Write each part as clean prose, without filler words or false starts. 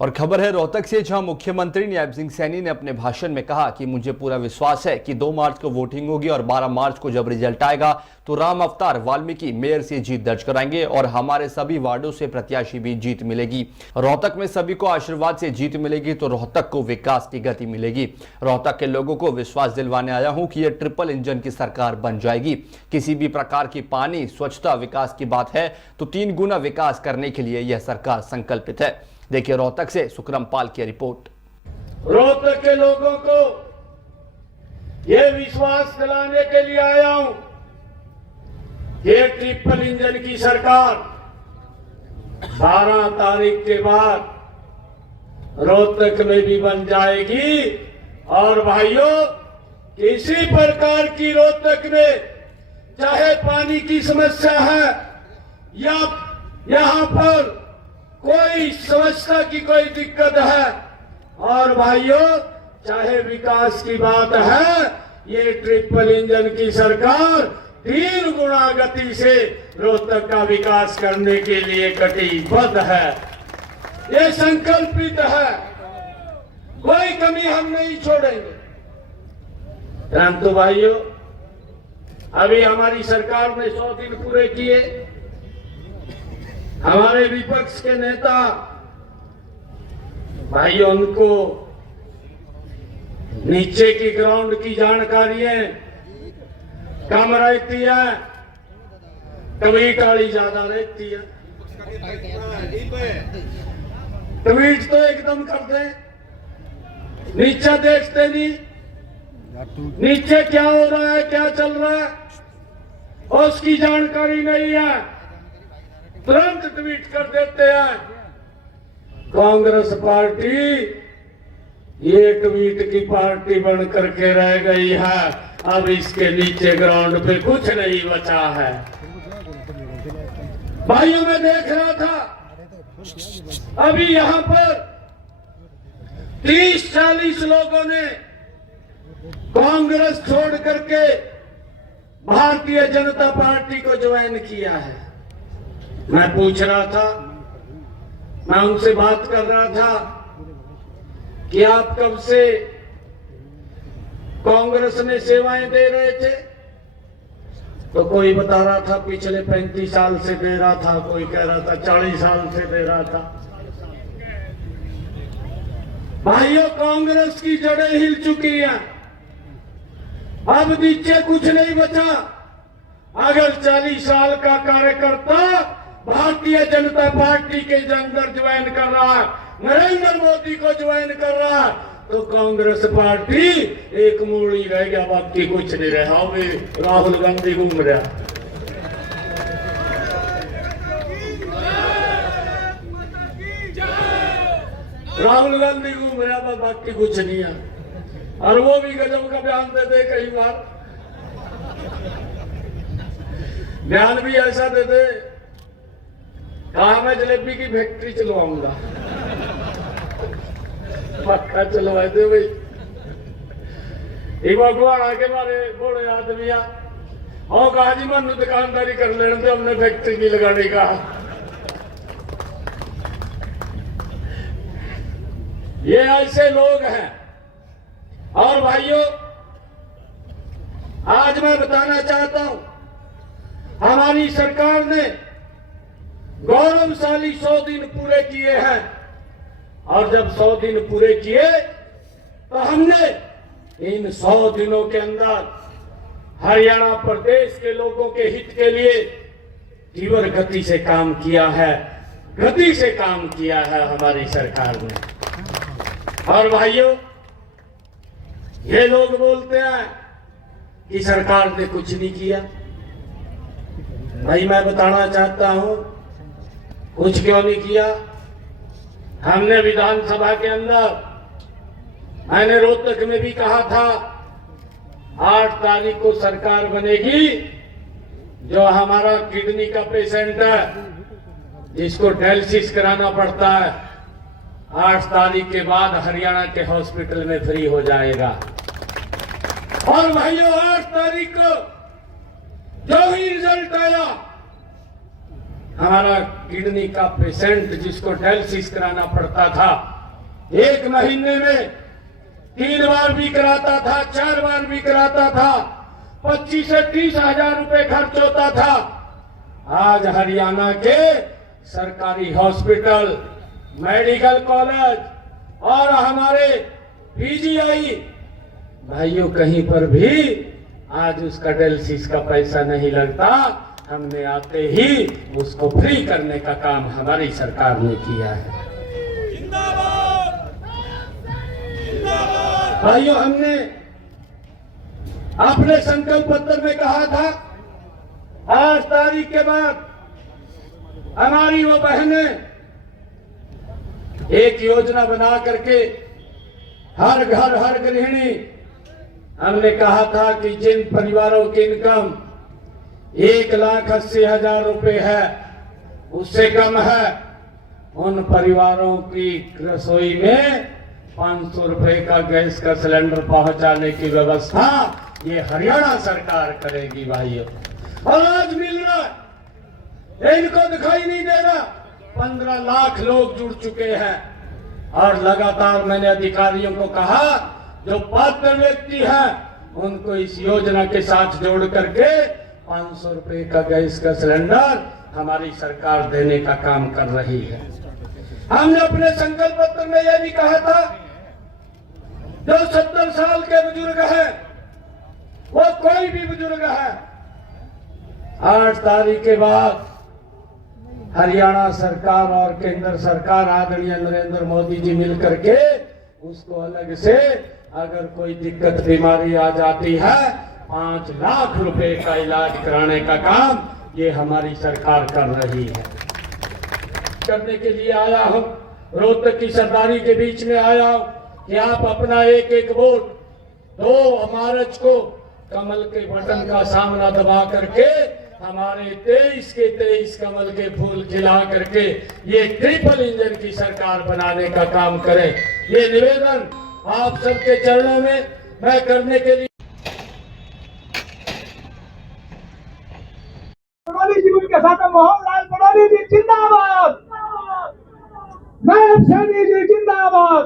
और खबर है रोहतक से, जहां मुख्यमंत्री न्यायब सिंह सैनी ने अपने भाषण में कहा कि मुझे पूरा विश्वास है कि 2 मार्च को वोटिंग होगी और 12 मार्च को जब रिजल्ट आएगा तो राम अवतार वाल्मीकि मेयर से जीत दर्ज कराएंगे और हमारे सभी वार्डों से प्रत्याशी भी जीत मिलेगी। रोहतक में सभी को आशीर्वाद से जीत मिलेगी तो रोहतक को विकास की गति मिलेगी। रोहतक के लोगों को विश्वास दिलवाने आया हूं कि यह ट्रिपल इंजन की सरकार बन जाएगी। किसी भी प्रकार की पानी, स्वच्छता, विकास की बात है तो 3 गुना विकास करने के लिए यह सरकार संकल्पित है। देखिए रोहतक से सुकरम पाल की रिपोर्ट। रोहतक के लोगों को यह विश्वास दिलाने के लिए आया हूं कि ट्रिपल इंजन की सरकार 12 तारीख के बाद रोहतक में भी बन जाएगी। और भाइयों, किसी प्रकार की रोहतक में चाहे पानी की समस्या है या यहां पर कोई स्वच्छता की कोई दिक्कत है, और भाइयों चाहे विकास की बात है, ये ट्रिपल इंजन की सरकार 3 गुना गति से रोहतक का विकास करने के लिए कटिबद्ध है। ये संकल्पित है, कोई कमी हम नहीं छोड़ेंगे। परंतु भाइयों, अभी हमारी सरकार ने 100 दिन पूरे किए। हमारे विपक्ष के नेता भाइयों, उनको नीचे की ग्राउंड की जानकारियां कम रहती है, ट्वीट वाली ज्यादा रहती है। ट्वीट तो एकदम कर दे, नीचे देखते नहीं, नीचे क्या हो रहा है, क्या चल रहा है उसकी जानकारी नहीं है, तुरंत ट्वीट कर देते हैं। कांग्रेस पार्टी ये ट्वीट की पार्टी बन करके रह गई है। अब इसके नीचे ग्राउंड पे कुछ नहीं बचा है। भाइयों, मैं देख रहा था अभी यहां पर 30-40 लोगों ने कांग्रेस छोड़ करके भारतीय जनता पार्टी को ज्वाइन किया है। मैं पूछ रहा था, मैं उनसे बात कर रहा था कि आप कब से कांग्रेस में सेवाएं दे रहे थे? तो कोई बता रहा था पिछले 35 साल से दे रहा था, कोई कह रहा था 40 साल से दे रहा था। भाइयों, कांग्रेस की जड़ें हिल चुकी हैं, अब नीचे कुछ नहीं बचा। अगर 40 साल का कार्यकर्ता भारतीय जनता पार्टी के अंदर ज्वाइन कर रहा है, नरेंद्र मोदी को ज्वाइन कर रहा है, तो कांग्रेस पार्टी एक मूड़ी रह गया, बाकी कुछ नहीं रहा। वे राहुल गांधी घूम रहा, राहुल गांधी घूम रहा, बाकी कुछ नहीं है। और वो भी गजब का बयान दे दे, कई बार बयान भी ऐसा दे दे, कहा मैं जलेबी की फैक्ट्री चलवाऊंगा। पक्का चलवा दे भाई। एक भगवान आके मारे बड़े आदमी और कहा जी मनु दुकानदारी कर लेने दे, हमने फैक्ट्री नहीं लगाने का। ये ऐसे लोग हैं। और भाइयों, आज मैं बताना चाहता हूं, हमारी सरकार ने गौरवशाली 100 दिन पूरे किए हैं। और जब 100 दिन पूरे किए तो हमने इन 100 दिनों के अंदर हरियाणा प्रदेश के लोगों के हित के लिए तीव्र गति से काम किया है, गति से काम किया है हमारी सरकार ने। और भाइयों, ये लोग बोलते हैं कि सरकार ने कुछ नहीं किया। भाई, मैं बताना चाहता हूं कुछ क्यों नहीं किया। हमने विधानसभा के अंदर, मैंने रोहतक में भी कहा था 8 तारीख को सरकार बनेगी। जो हमारा किडनी का पेशेंट है जिसको डायलिसिस कराना पड़ता है, 8 तारीख के बाद हरियाणा के हॉस्पिटल में फ्री हो जाएगा। और भाइयों, 8 तारीख को जो ही रिजल्ट आया, हमारा किडनी का पेशेंट जिसको डायलिसिस कराना पड़ता था, एक महीने में 3 बार भी कराता था, 4 बार भी कराता था, 25 से 30 हजार रुपए खर्च होता था। आज हरियाणा के सरकारी हॉस्पिटल, मेडिकल कॉलेज और हमारे पीजीआई भाइयों कहीं पर भी आज उसका डायलिसिस का पैसा नहीं लगता। हमने आते ही उसको फ्री करने का काम हमारी सरकार ने किया है। भाइयों, हमने अपने संकल्प पत्र में कहा था 8 तारीख के बाद हमारी वो बहनें एक योजना बना करके हर घर हर गृहिणी, हमने कहा था कि जिन परिवारों की इनकम 1,80,000 रुपए है, उससे कम है, उन परिवारों की रसोई में 500 रुपए का गैस का सिलेंडर पहुंचाने की व्यवस्था ये हरियाणा सरकार करेगी भाइयों। और आज मिल रहा है, इनको दिखाई नहीं दे रहा। 15 लाख लोग जुड़ चुके हैं और लगातार मैंने अधिकारियों को कहा जो पात्र व्यक्ति हैं उनको इस योजना के साथ जोड़ करके 500 रुपए का गैस का सिलेंडर हमारी सरकार देने का काम कर रही है। हमने अपने संकल्प पत्र में यह भी कहा था जो 70 साल के बुजुर्ग हैं, वो कोई भी बुजुर्ग है, 8 तारीख के बाद हरियाणा सरकार और केंद्र सरकार आदरणीय नरेंद्र मोदी जी मिलकर के उसको अलग से अगर कोई दिक्कत बीमारी आ जाती है 5 लाख रुपए का इलाज कराने का काम ये हमारी सरकार कर रही है। करने के लिए आया हूं, रोहतक की सरदारी के बीच में आया हूं कि आप अपना एक एक वोट 2 मार्च को कमल के बटन का सामना दबा करके हमारे 23 के 23 कमल के फूल खिला करके ये ट्रिपल इंजन की सरकार बनाने का काम करें। ये निवेदन आप सबके चरणों में मैं करने के लिए जीवन के साथ मोहनलाल पटौदी जी जिंदाबाद, नायब सैनी जी जिंदाबाद।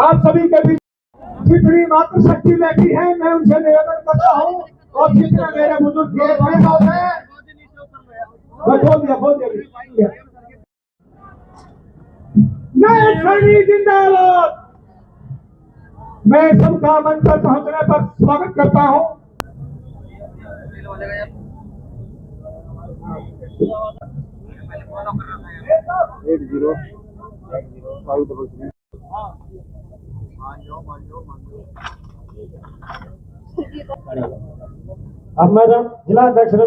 आप सभी के बीच जितनी मातृशक्ति बैठी है मैं उनसे निवेदन करता हूँ और जितने मेरे बुजुर्ग नायब सैनी जिंदाबाद। मैं सबका मंच पर पहुंचने पर स्वागत करता हूँ। अब मैडम जिला अध्यक्ष